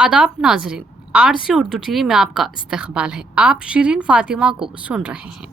आदाब नाजरीन, RC Urdu TV में आपका इस्तकबाल है। आप शिरीन फातिमा को सुन रहे हैं।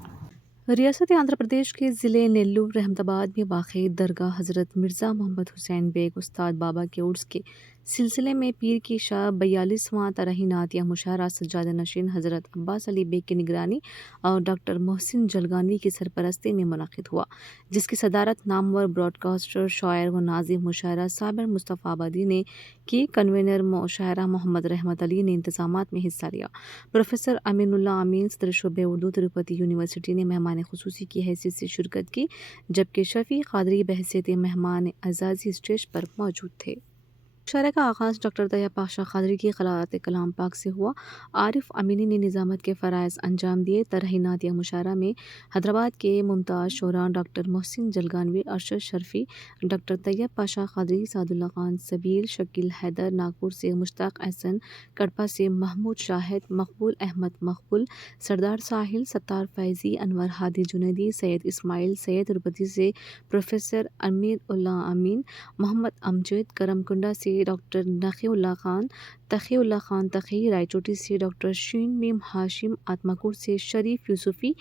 रियासत आंध्र प्रदेश के ज़िले नेल्लूर रहमताबाद में वाक़ दरगाह हज़रत मिर्ज़ा मोहम्मद हुसैन बेग उस्ताद बाबा के उर्स के सिलसिले में पीर की शाह 42वां तरही नातिया मुशायरा सज्जादा नशीन हज़रत अब्बास अली बेग की निगरानी और डॉक्टर मोहसिन जलगानी की सरपरस्ती में मुनक़िद हुआ, जिसकी सदारत नामवर ब्रॉडकास्टर, शायर व नाज़िम मुशायरा साबिर मुस्तफ़ा आबादी ने की। कन्वीनर मुशायरा मोहम्मद रहमत अली ने इंतज़ामात में हिस्सा लिया। प्रोफेसर अमीनुल्लाह अमीन सदर शुबे उर्दू तिरुपति यूनिवर्सिटी ने मेहमान खुसूसी की हैसियत से शिरकत की, जबकि शफ़ी क़ादरी बहैसियत मेहमान एज़ाज़ी स्टेज पर मौजूद थे। मुशायरे का आगाज़ डॉक्टर तैयब पाशा क़ादरी की क़राअत कलाम पाक से हुआ। आरिफ अमीनी ने निज़ामत के फ़राइज़ अंजाम दिए। तरही नातिया मुशायरा में हैदराबाद के मुमताज़ शोरा डॉक्टर मोहसिन जलगानवी, अरशद शर्फ़ी, डॉक्टर तैयब पाशा क़ादरी, सादुल्ला ख़ान सबील, शकील हैदर, नागपुर से मुश्ताक़ अहसन, कड़पा से महमूद शाहिद, मकबूल अहमद मकबूल, सरदार साहिल, सत्तार फैज़ी, अनवर हादी जुनैदी, सैयद इस्माइल सैयद, तिरुपति से प्रोफेसर अमीर उल्लाह अमीन, मोहम्मद अमजद, करमकुंडा से डॉक्टर नक़ीउल्लाह ख़ान तक़ी, रायचोटी से डॉक्टर शीन मीम हाशिम, आत्माकुर से शरीफ यूसुफ़ी,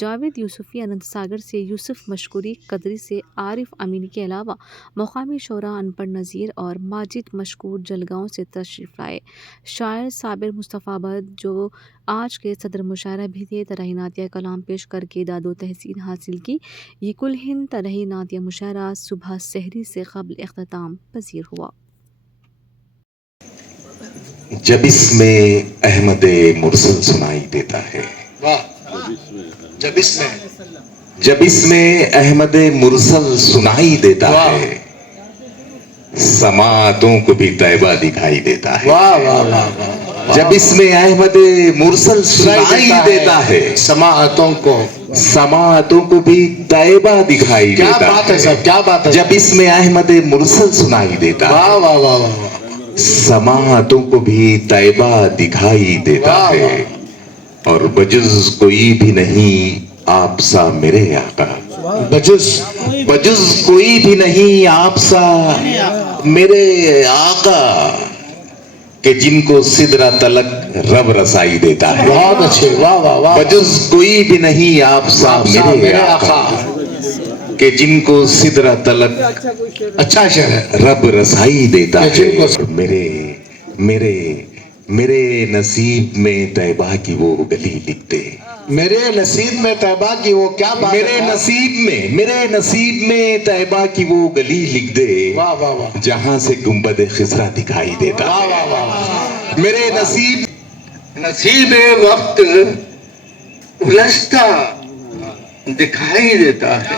जावेद यूसुफ़ी, अनंत सागर से यूसुफ मशकूरी, कदरी से आरिफ अमीनी के अलावा मकामी शोरा अनपढ़ नज़ीर और माजिद मशकूर जलगांव से तशरीफ़ लाए। शायर साबिर मुस्तफ़ा आबाद जो आज के सदर मुशायरा भी थे, तरही नातिया कलाम पेश करके दादो तहसीन हासिल की। ये कुल हिंद तरही नातिया मुशायरा सुबह सहरी से क़ब्ल इख्तिताम पज़ीर हुआ। जब इसमें अहमदे मुरसल सुनाई देता है, जब इसमें अहमदे मुरसल सुनाई देता है, समातों को भी तैबा दिखाई देता है। वाह वाह वाह वाह। जब इसमें अहमदे मुरसल सुनाई देता है, समातों को भी तैबा दिखाई क्या देता बात है साहब, क्या बात है। जब इसमें अहमदे मुरसल सुनाई देता वाह है, वाह वाह वाह। समातों को भी तैबा दिखाई देता वाह, है। और बजुज़ कोई भी नहीं आप सा मेरे आका, बजुज़ कोई भी नहीं आप सा मेरे आका, कि जिनको सिदरा तलक रब रसाई देता है। बहुत अच्छे, वाह वाह वाह। बजुज़ कोई भी नहीं आप सा मेरे आका, कि जिनको सिदरा तलक अच्छा शेर है। रब रसाई देता कि है। जिनको मेरे नसीब में तैबा की वो गली लिख दे। मेरे नसीब में तैबा की वो क्या बात मेरे है। नसीब में तैबा की वो गली लिख दे, वाह वाह वाह। जहां से गुंबद खिजरा दिखाई देता वाह है। वाह वाह। मेरे नसीब वक्त उलझता दिखाई देता है।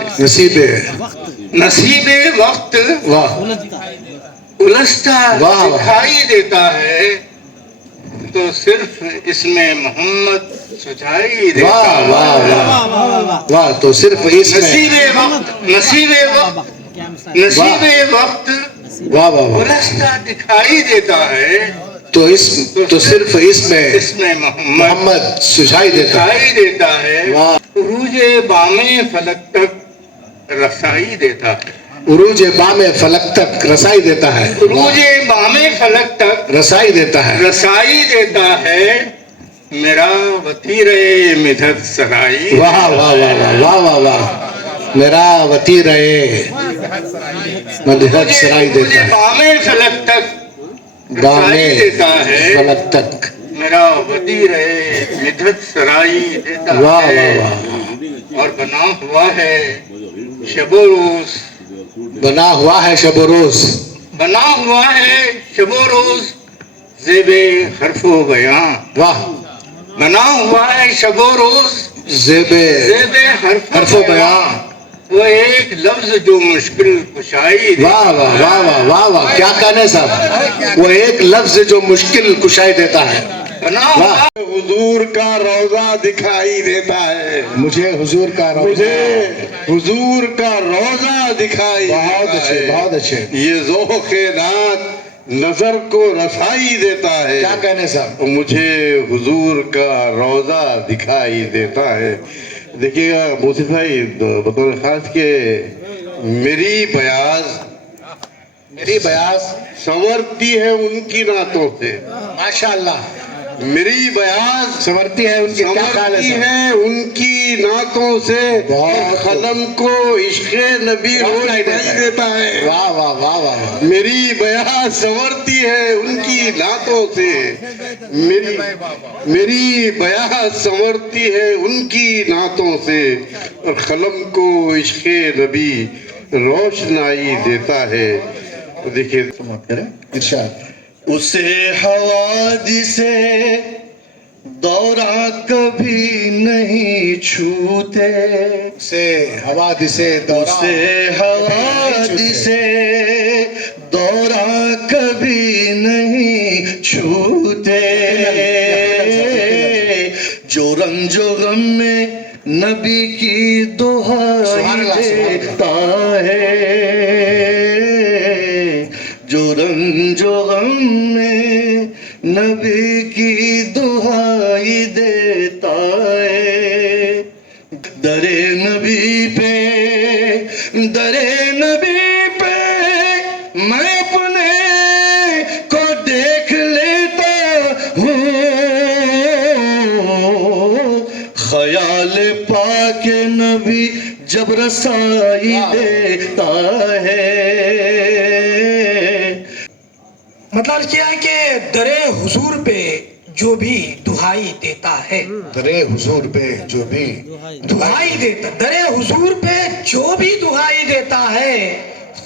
नसीब वक्त वाह उलझता वाह। दिखाई देता है, तो सिर्फ इसमें मोहम्मद सुझाई देता वाह है। वाह वाह वाह। तो सिर्फ इसमें नसीब वक्त वाह वाह वाह। उलझता दिखाई देता है, तो सिर्फ इसमें मोहम्मद सुझाई देता है। दिखाई देता है। वाह। उरूजे बामे फलक तक रसाई देता है। उरूज बामे फलक तक रसाई देता है। उरूजे बामे फलक तक रसाई देता है। रसाई देता है, मेरा वतीरे मिधत सराई। वाह वाह वाह वाह वाह वाह वाह। मेरा वती रहे मदहत सराई देता है। बामे फलक तक बामे रसाई देता है, फलक तक। मेरा वती रहे मिधत सराई देता वाह है। वाह वाह। और बना हुआ है शबो रोज, बना हुआ है शब रोज, बना हुआ है शबो रोज ज़ेबे हर्फो बयां। वाह। बना हुआ है शबो रोज ज़ेबे ज़ेबे हर्फो बयां। वो एक लफ्ज जो मुश्किल कुशाई देता वाह वाह वाह वाह वाह वाह। क्या कहने साहब, वो एक लफ्ज जो मुश्किल कुशाई देता है। बना वाह। हुआ हुजूर का रोजा दिखाई देता है, मुझे हुजूर का हुजूर का रोजा दिखाई बहुत देता अच्छे, है। बहुत अच्छे। ये ज़ौक़े नात नजर को रसाई देता है। क्या कहने साहब। मुझे हुजूर का रोजा दिखाई देता है। देखिएगा मोहसिन भाई, बतौर खास के मेरी बयाज मेरी बयास संवरती है उनकी नातों से, माशाअल्लाह मेरी बयास संवरती है उनकी क्या ख्याल है संवरती सर? है उनकी नातों से और कलम को इश्क़ नबी रोशनाई देता है। वाह वाह वाह वाह वाह। मेरी बयास संवरती है उनकी नातों से, मेरी बयास संवरती है उनकी नातों से और कलम को इश्क़ नबी रोशनाई देता है। तो देखिए इरशाद। उसे हवादिसे दौरा कभी नहीं छूते, से हवादिसे दौरा उसे हवादिसे दौरा कभी नहीं छूते, जो रंजो गम में नबी की दुहाई देता है, जो रंजो गम में नबी की दुहाई देता है। दरे नबी पे मैं अपने को देख लेता हूँ, ख्याल पाक नबी जब रसाई देता है। मतलब क्या है कि दरे हुजूर पे जो भी दुहाई देता है, दरे हुजूर पे जो भी दुहाई देता, दरे हुजूर पे जो भी दुहाई देता है,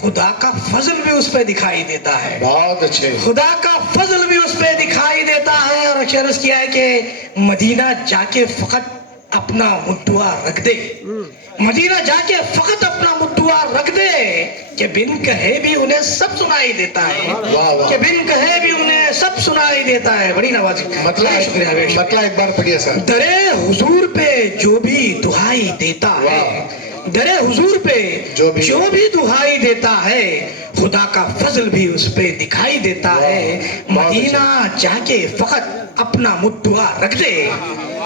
खुदा का फजल भी उस पे दिखाई देता है, बहुत अच्छे। खुदा का फजल भी उस पे दिखाई देता है। और अर्ज किया है कि मदीना जाके फकत अपना मुद्दुआ रख दे, मदीना जाके फकत अपना मुद्दुआ रख दे कि बिन कहे भी उन्हें सब सुनाई देता है, वाह वाह। कि बिन कहे भी उन्हें सब सुनाई देता है। बड़ी नवाजी, मतलब शुक्रिया बेशक। मतलब एक बार पढ़िए सर। दरे हुजूर पे जो भी दुहाई देता है, दरे हुजूर पे जो भी दुहाई देता है, खुदा का फजल भी उस पे दिखाई देता है। मदीना जाके फकत अपना मुद्दुआ रख दे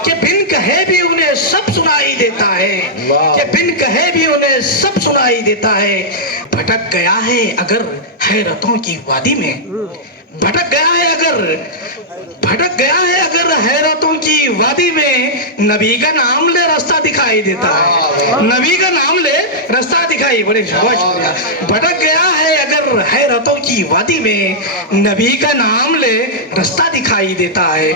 कि बिन कहे भी उन्हें सब सुनाई देता है, कि बिन कहे भी उन्हें सब सुनाई देता है। भटक गया है अगर हैरतों की वादी में, भटक गया है अगर हैरतों की वादी में, नबी का नाम ले रास्ता दिखाई देता है, नबी का नाम ले रास्ता दिखाई। बड़े शुक्रिया। भटक गया है अगर हैरतों की वादी में, नबी का नाम ले रास्ता दिखाई देता है।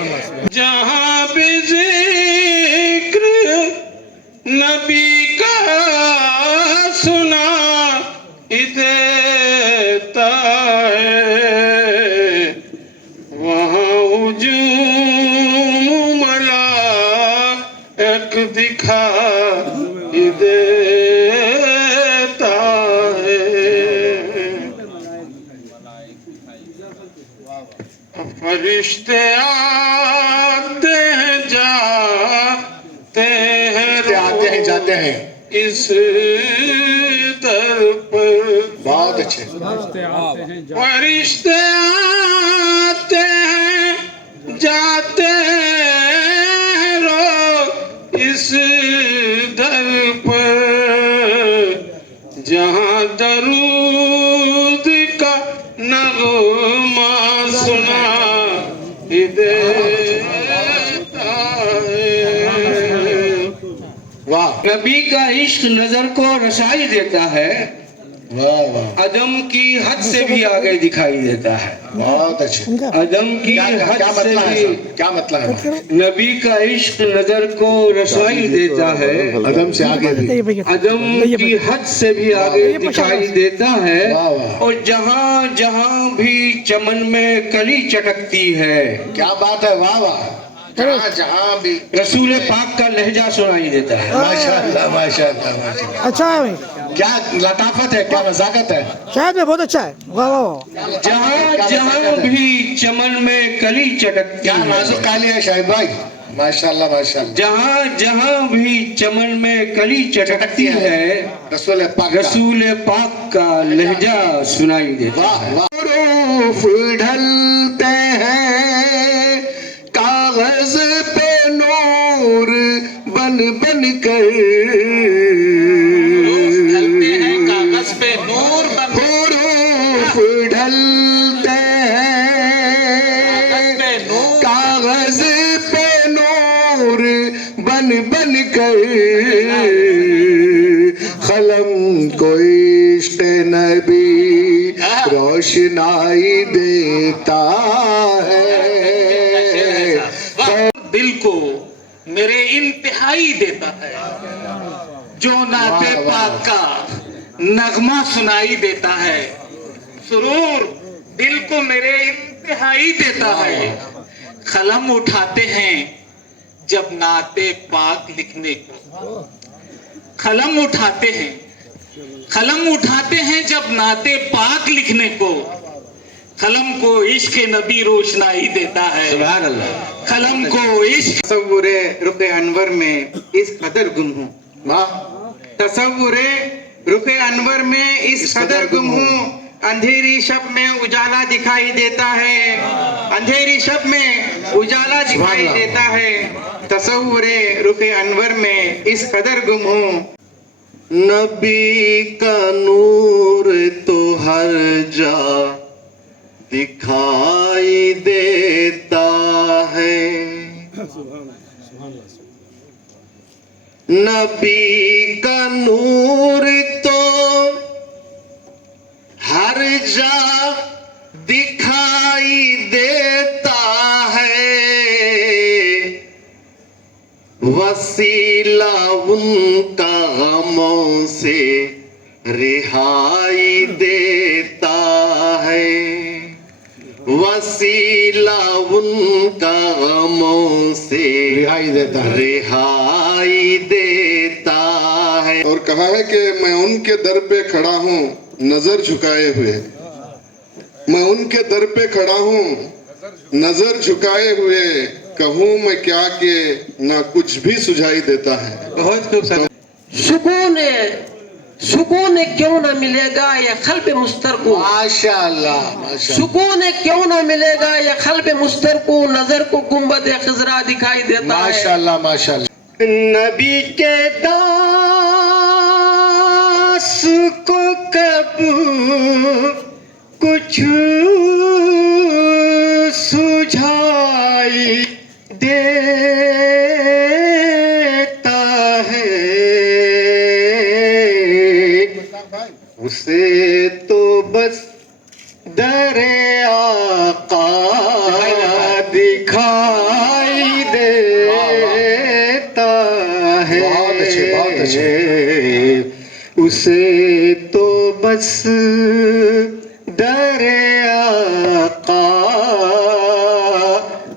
जहाँ भी जिक्र नबी का सुना देता है, वहाँ उजूम मलाइक दिखा देता है। फरिश्ते आते हैं जाते हैं इस दर पर, बहुत अच्छे। फरिश्ते आते हैं जाते हैं रोज इस दर पर, जहाँ दरूद का नगमा सुना देता है। वाह नबी का इश्क नजर को रसाई देता है, वाह वाह। अदम की हद से भी आगे दिखाई देता है, बहुत अच्छे। अदम की क्या हद क्या से मतलब है भी सर? क्या मतलब है? नबी का इश्क नजर को रसाई देता है, अदम से आगे भी। अदम की हद से भी आगे दिखाई देता है। वाह वाह। और जहाँ जहाँ भी चमन में कली चटकती है, क्या बात है, वाह वाह। जहाँ जहाँ भी रसूल पाक का लहजा सुनाई देता है। माशाअल्लाह माशाअल्लाह माशाअल्लाह। अच्छा है भाई, क्या लताफत है, क्या नजाकत है। शायद में बहुत अच्छा है। वाह वाह वाह। जहाँ जहाँ भी चमन में कली चटकती क्या है, नाजुक काली है शाहिद भाई, माशाअल्लाह माशाअल्लाह। जहाँ जहाँ भी चमन में कली चटकती है, रसूल पाक रसूल पाक का लहजा सुनाई देता है। वाह वाह। रूफ ढलते हैं कागज पे नूर बन बन कर, ढलते हैं कागज पे नूर बन, रूफ ढलते हैं कागज पे नूर कागज पे नूर बन बन कर कलम को इश्क नबी रोशनाई देता है। दिल को मेरे इंतहाई देता है, जो नाते पाक का नगमा सुनाई देता है। सुरूर दिल को मेरे इंतहाई देता है। कलम उठाते हैं जब नाते पाक लिखने को, कलम उठाते हैं जब नाते पाक लिखने को, कलम को इश्क नबी रोशनाई देता है। सुभान अल्लाह। कलम को इश्क तसव्वुरे रुखे अनवर में इस कदर गुम हूँ, तसव्वुरे रुखे अनवर में इस कदर गुम हूँ। अंधेरी शब में उजाला दिखाई देता है, अंधेरी शब में उजाला दिखाई देता है। तसव्वुरे रुखे अनवर में इस कदर गुम हूँ। नबी का नूर तो हर जा दिखाई देता है, नबी का नूर तो हर जा दिखाई देता है, वसीला उनका गमों से रिहाई देता है, वसीला उनका गमों से रिहाई देता है। और कहा है कि मैं उनके दर पे खड़ा हूँ नजर झुकाए हुए, मैं उनके दर पे खड़ा हूँ नजर झुकाए हुए, कहूँ मैं क्या कि ना कुछ भी सुझाई देता है। बहुत खूबसूरत। सुकून क्यों ना मिलेगा या खल्ब मुस्तर को, माशाअल्लाह माशाअल्लाह। सुकून क्यों ना मिलेगा या खल्ब मुस्तर को, नजर को गुंबद खिजरा दिखाई देता है। माशाअल्लाह माशाअल्लाह। नबी के दास को कब कुछ सुझाई देता है, उसे तो बस दरे आका दिखाई देता है। बहुत अच्छे। उसे तो बस दरे आका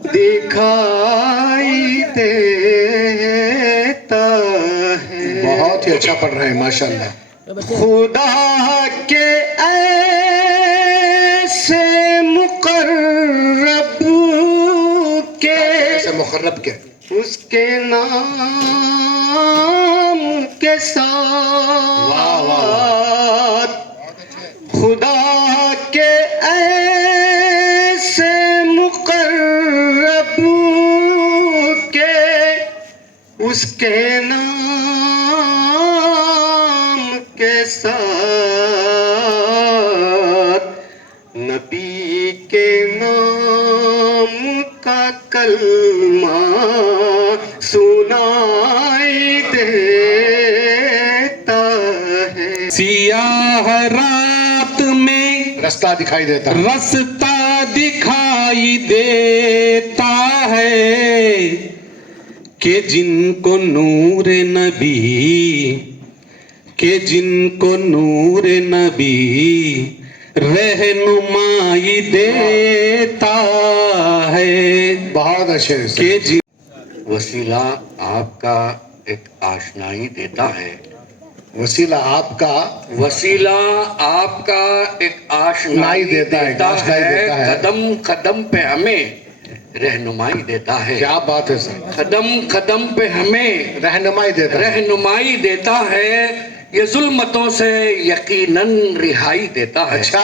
दिखाई देता है। बहुत ही अच्छा पढ़ रहे हैं माशाअल्लाह। खुदा के ऐसे मुकर्रब के, ऐसे मुखर्रब के उसके नाम के साथ, खुदा के ऐसे मुकर्रब के, उसके नाम के साथ, नबी के नाम का कलमा सुनाई देता है। सियाह रात में रास्ता दिखाई देता है, रास्ता दिखाई देता है, कि जिनको नूर नबी, कि जिनको नूर नबी रहनुमाई देता है। बहुत अच्छे से। कि जिन वसीला आपका एक आशनाई देता है, वसीला आपका एक आशनाई देता है, कदम कदम पे हमें रहनुमाई देता है। क्या बात है सर। कदम कदम पे हमें रहनुमाई देता है, ये जुल्मतों से यकीनन रिहाई देता है। अच्छा,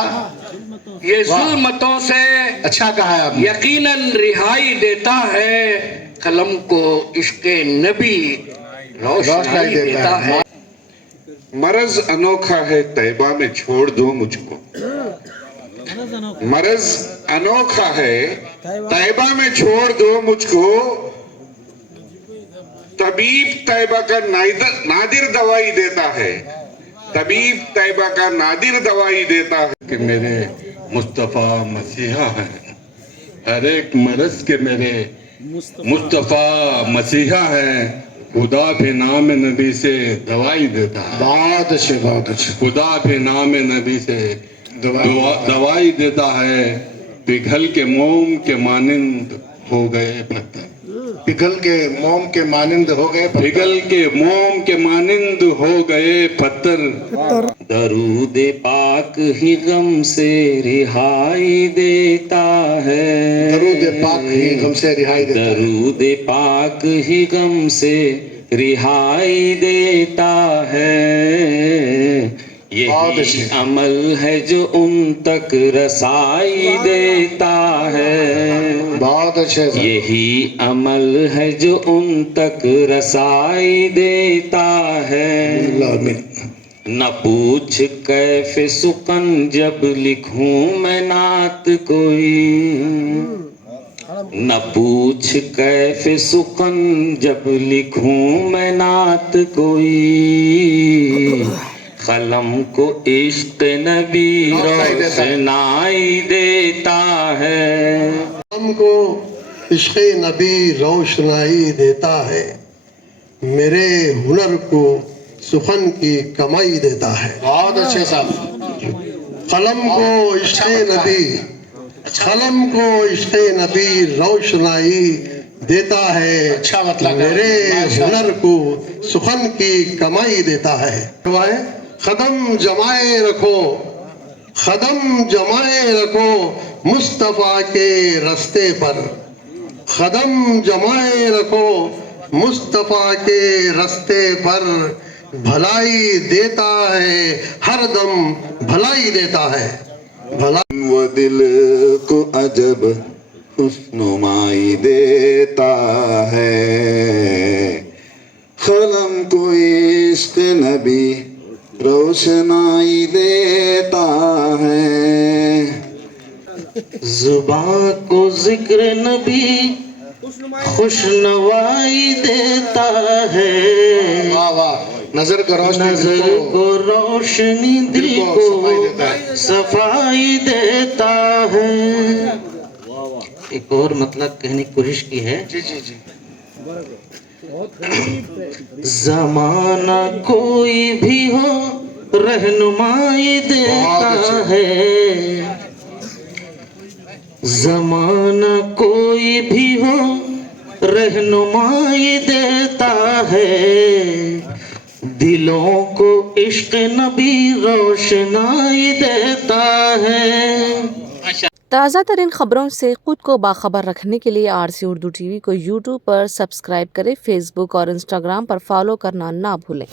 ये जुल्मतों से अच्छा कहा है आपने। यकीनन रिहाई देता है, कलम को इश्क़े नबी रोशनाई देता है। मरज अनोखा है तैबा में छोड़ दो मुझको, मरज अनोखा है, तैबा में छोड़ दो मुझको, तबीब तैबा का नादिर दवाई देता है, तबीब तैबा का नादिर दवाई देता है कि मेरे मुस्तफा मसीहा हैं, हर एक मरज के मेरे मुस्तफा मसीहा हैं, खुदा भी नाम नबी से दवाई देता है, बहुत अच्छे खुदा भी नाम नबी से दवाई देता है, पिघल के मोम के मानिंद हो गए पत्थर, पिघल के मोम के मानिंद हो गए, पिघल के मोम के मानिंद हो गए पत्थर। दरूद पाक ही गम से रिहाई देता है, दरूद पाक ही गम से रिहाई देता है, दरूद पाक ही गम से रिहाई देता है, यही अमल है जो उन तक रसाई देता है, बहुत अच्छे से। यही अमल है जो उन तक रसाई देता है, न पूछ कैफ सुकन जब लिखूं मैं नात कोई, न पूछ कैफ सुकन जब लिखूं मैं नात कोई, कलम को इश्क नबी रोशनाई देता है, कलम को इश्क नबी रोशनाई देता है, मेरे हुनर को सुखन की कमाई देता है, बहुत अच्छे साहब। कलम को इश्क नबी, कलम को इश्क नबी रोशनाई देता है, अच्छा मतलब मेरे हुनर को सुखन की कमाई देता है। कदम जमाए रखो, कदम जमाए रखो मुस्तफा के रास्ते पर, कदम जमाए रखो मुस्तफा के रास्ते पर, भलाई देता है हर दम भलाई देता है, भला वो दिल को अजब खुशनुमाई देता है, कलम को इश्क नबी रोशनाई देता है, जुबां को जिक्र नबी खुशनवाई देता है, वाह वाह, नजर को रोशनी, नजर को रोशनी दिल को सफाई देता है। एक और मतलब कहने की कोशिश की है, ज़माना कोई भी हो रहनुमाई देता है, ज़माना कोई भी हो रहनुमाई देता है, दिलों को इश्क नबी रोशनाई देता है। ताज़ा तरीन खबरों से खुद को बाखबर रखने के लिए आरसी उर्दू टीवी को यूट्यूब पर सब्सक्राइब करें, फेसबुक और इंस्टाग्राम पर फॉलो करना ना भूलें।